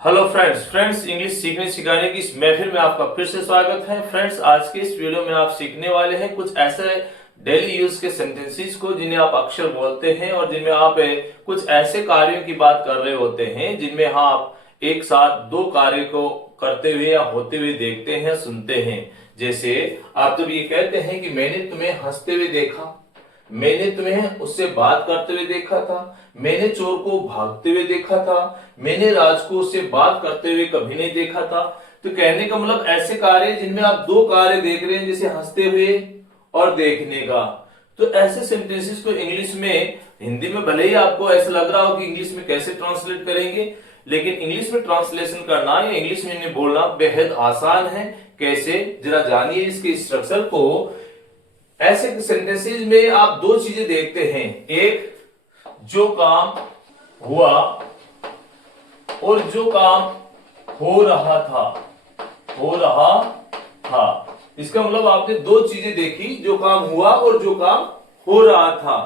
Hello friends English सीखने सिखाने की इस महफिल में आपका फिर से स्वागत है। फ्रेंड्स, आज के इस वीडियो में आप सीखने वाले हैं कुछ ऐसे डेली यूज के सेंटेंसेस को जिन्हें आप अक्सर बोलते हैं और जिनमें आप कुछ ऐसे कार्यों की बात कर रहे होते हैं जिनमें आप एक साथ दो कार्य को करते हुए या होते हुए देखते हैं, सुनते हैं। जैसे आप जब ये कहते हैं कि मैंने तुम्हें हंसते हुए देखा, मैंने तुम्हें उससे बात करते हुए देखा था, मैंने चोर को भागते हुए देखा था, मैंने राज को उससे बात करते हुए कभी नहीं देखा था। तो कहने का मतलब ऐसे कार्य जिनमें आप दो कार्य देख रहे हैं, जैसे हंसते हुए और देखने का। तो ऐसे सेंटेंसेस को इंग्लिश में, हिंदी में भले ही आपको ऐसा लग रहा हो कि इंग्लिश में कैसे ट्रांसलेट करेंगे, लेकिन इंग्लिश में ट्रांसलेशन करना या इंग्लिश में इन्हें बोलना बेहद आसान है। कैसे, जरा जानिए इसके स्ट्रक्चर को। ऐसे सेंटेंसेस में आप दो चीजें देखते हैं, एक जो काम हुआ और जो काम हो रहा था। इसका मतलब आपने दो चीजें देखी, जो काम हुआ और जो काम हो रहा था।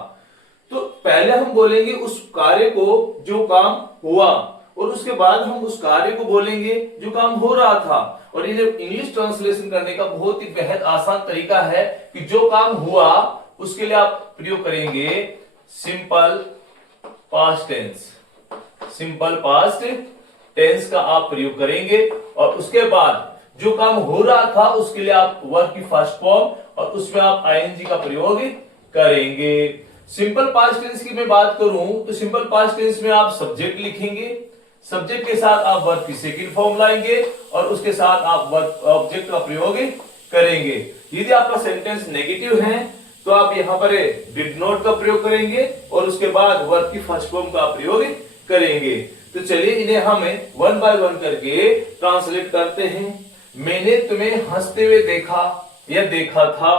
तो पहले हम बोलेंगे उस कार्य को जो काम हुआ, और उसके बाद हम उस कार्य को बोलेंगे जो काम हो रहा था। और ये इंग्लिश ट्रांसलेशन करने का बहुत ही बेहद आसान तरीका है कि जो काम हुआ उसके लिए आप प्रयोग करेंगे simple past tense. Simple past tense का आप प्रयोग करेंगे, और उसके बाद जो काम हो रहा था उसके लिए आप वर्ब की फर्स्ट फॉर्म और उसमें आप आईएनजी का प्रयोग करेंगे। सिंपल पास्ट टेंस की मैं बात करूं तो सिंपल पास्ट टेंस में आप सब्जेक्ट लिखेंगे, सब्जेक्ट के साथ आप वर्ब की सेकंड फॉर्म लाएंगे और उसके साथ आप वर्ब ऑब्जेक्ट का प्रयोग करेंगे। यदि आपका सेंटेंस नेगेटिव है तो आप यहां पर डिड नॉट का प्रयोग करेंगे और उसके बाद वर्ब की फर्स्ट फॉर्म का प्रयोग करेंगे। तो चलिए इन्हें हम वन बाय वन करके ट्रांसलेट करते हैं। मैंने तुम्हें हंसते हुए देखा या देखा था।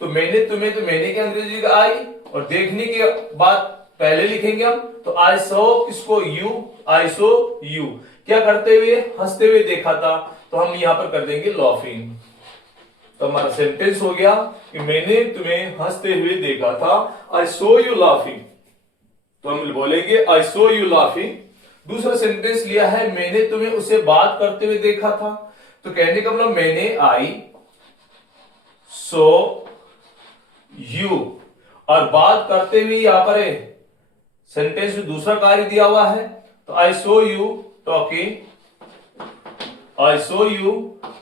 तो मैंने तुम्हें, तो मैंने की अंग्रेजी का आई, और देखने के बाद पहले लिखेंगे हम, तो आई सो किसको, यू, आई सो यू। क्या करते हुए, हंसते हुए देखा था, तो हम यहां पर कर देंगे लॉफिंग। तो हमारा सेंटेंस हो गया कि मैंने तुम्हें हंसते हुए देखा था, आई सो यू लाफिंग। तो हम बोलेंगे आई सो यू लाफिंग। दूसरा सेंटेंस लिया है, मैंने तुम्हें उसे बात करते हुए देखा था। तो कहने का मतलब मैंने, आई सो यू, और बात करते हुए यहां पर सेंटेंस में दूसरा कार्य दिया हुआ है, तो I so you talking, I so you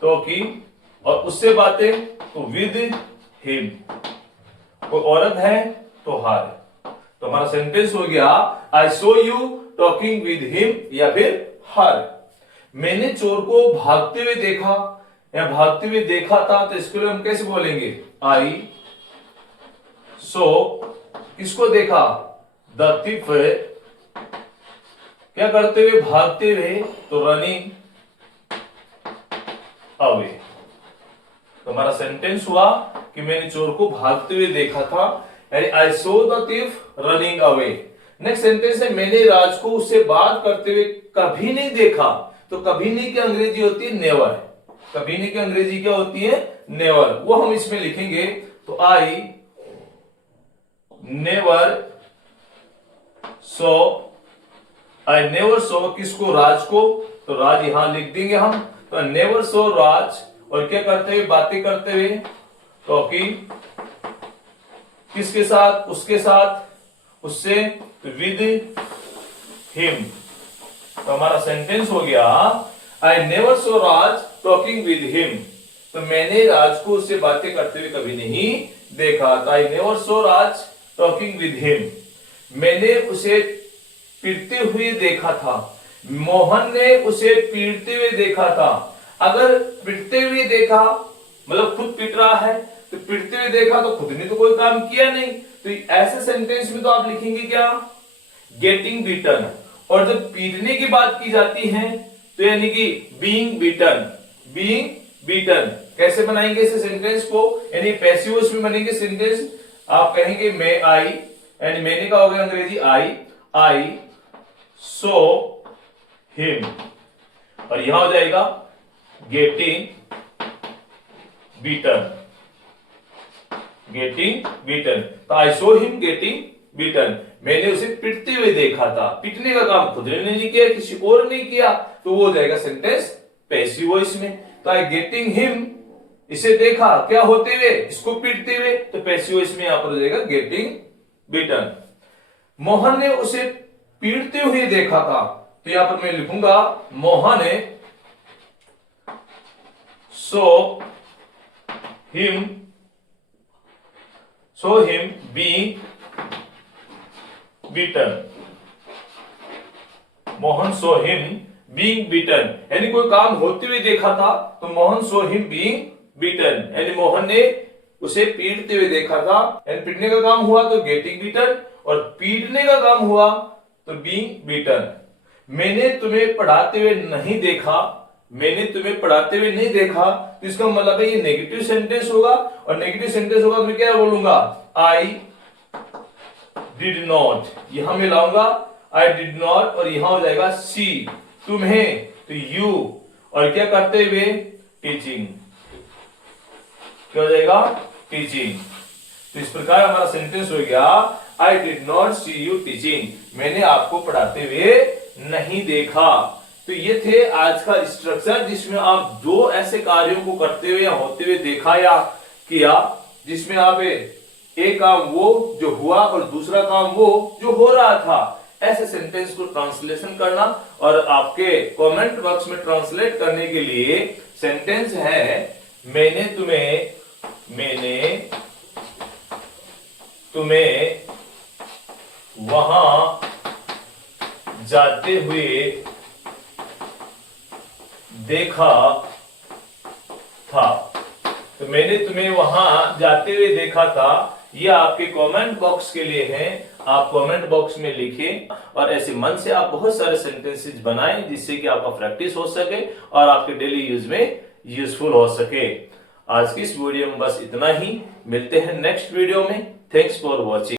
talking, और उससे बातें तो विद हिम। कोई औरत है तो हर। तो हमारा सेंटेंस हो गया I so you talking with him या फिर हर। मैंने चोर को भागते हुए देखा या भागते हुए देखा था, तो इसके लिए हम कैसे बोलेंगे, आई सो किसको देखा, द थिफ। क्या करते हुए, भागते हुए, तो रनिंग अवे। तो हमारा सेंटेंस हुआ कि मैंने चोर को भागते हुए देखा था, यानी I so the thief running away. Next sentence है, मैंने राज को उससे बात करते हुए कभी नहीं देखा। तो कभी नहीं की अंग्रेजी होती है नेवर। कभी नहीं की अंग्रेजी क्या होती है, नेवर। वो हम इसमें लिखेंगे, तो I never so, I never सो किसको, राज को। तो राज यहां लिख देंगे हम, तो नेवर सो राज, और क्या करते हुए, बातें करते हुए, टॉकिंग किसके साथ, उसके साथ, उससे, विद हिम। तो हमारा सेंटेंस हो गया I never so Raj talking with him. तो मैंने राज को उससे बातें करते हुए कभी नहीं देखा। तो I never so Raj talking with him. मैंने उसे पीटते हुए देखा था। मोहन ने उसे पीटते हुए देखा था। अगर पीटते हुए देखा मतलब खुद पीट रहा है, तो पीटते हुए देखा तो खुद ने तो कोई काम किया नहीं। तो ऐसे सेंटेंस में तो आप लिखेंगे क्या, गेटिंग बीटन। और जब पीटने की बात की जाती है तो यानी कि बीइंग बीटन। बीइंग बीटन कैसे बनाएंगे इसे सेंटेंस को, यानी पैसिव वॉइस में बनेंगे सेंटेंस। आप कहेंगे मैं आई, यानी मैंने का हो गया अंग्रेजी आई सो हिम, और यहां हो जाएगा गेटिंग बीटन। गेटिंग बीटन, तो I saw him getting beaten. मैंने उसे पिटते हुए देखा था। पिटने का काम खुद ने नहीं किया, किसी और ने किया, तो वो हो जाएगा सेंटेंस पैसिव वॉइस में। तो आई गेटिंग हिम, इसे देखा क्या होते हुए, इसको पीटते हुए, तो पैसिव वॉइस में यहां पर हो जाएगा गेटिंग बीटन। मोहन ने उसे पीटते हुए देखा था, तो यहां पर मैं लिखूंगा मोहन ने saw him being beaten. Mohan saw him being beaten, यानी कोई काम होते हुए देखा था, तो Mohan saw him being beaten, यानी मोहन ने उसे पीटते हुए देखा था। यानी पीटने का काम हुआ तो गेटिंग बीटन, और पीटने का काम हुआ तो बीइंग बीटन। मैंने तुम्हें पढ़ाते हुए नहीं देखा, मैंने तुम्हें पढ़ाते हुए नहीं देखा, तो इसका मतलब है ये नेगेटिव सेंटेंस होगा, और नेगेटिव सेंटेंस होगा तो मैं क्या बोलूंगा, आई डिड नॉट, यहां मैं लाऊंगा आई डिड नॉट, और यहां हो जाएगा सी, तुम्हें, तो यू, और क्या करते हुए, टीचिंग, क्या हो जाएगा, टीचिंग। तो इस प्रकार हमारा सेंटेंस हो गया I did not see you teaching, मैंने आपको पढ़ाते हुए नहीं देखा। तो ये थे आज का स्ट्रक्चर, जिसमें आप दो ऐसे कार्यों को करते हुए या होते हुए देखा या किया, जिसमें आप एक काम वो जो हुआ और दूसरा काम वो जो हो रहा था, ऐसे सेंटेंस को ट्रांसलेशन करना। और आपके कमेंट बॉक्स में ट्रांसलेट करने के लिए सेंटेंस है मैंने तुम्हें वहां जाते हुए देखा था। तो मैंने तुम्हें वहां जाते हुए देखा था, यह आपके कमेंट बॉक्स के लिए है। आप कमेंट बॉक्स में लिखें, और ऐसे मन से आप बहुत सारे सेंटेंसेस बनाएं, जिससे कि आपका प्रैक्टिस हो सके और आपके डेली यूज में यूजफुल हो सके। आज की इस वीडियो में बस इतना ही, मिलते हैं नेक्स्ट वीडियो में। Thanks for watching.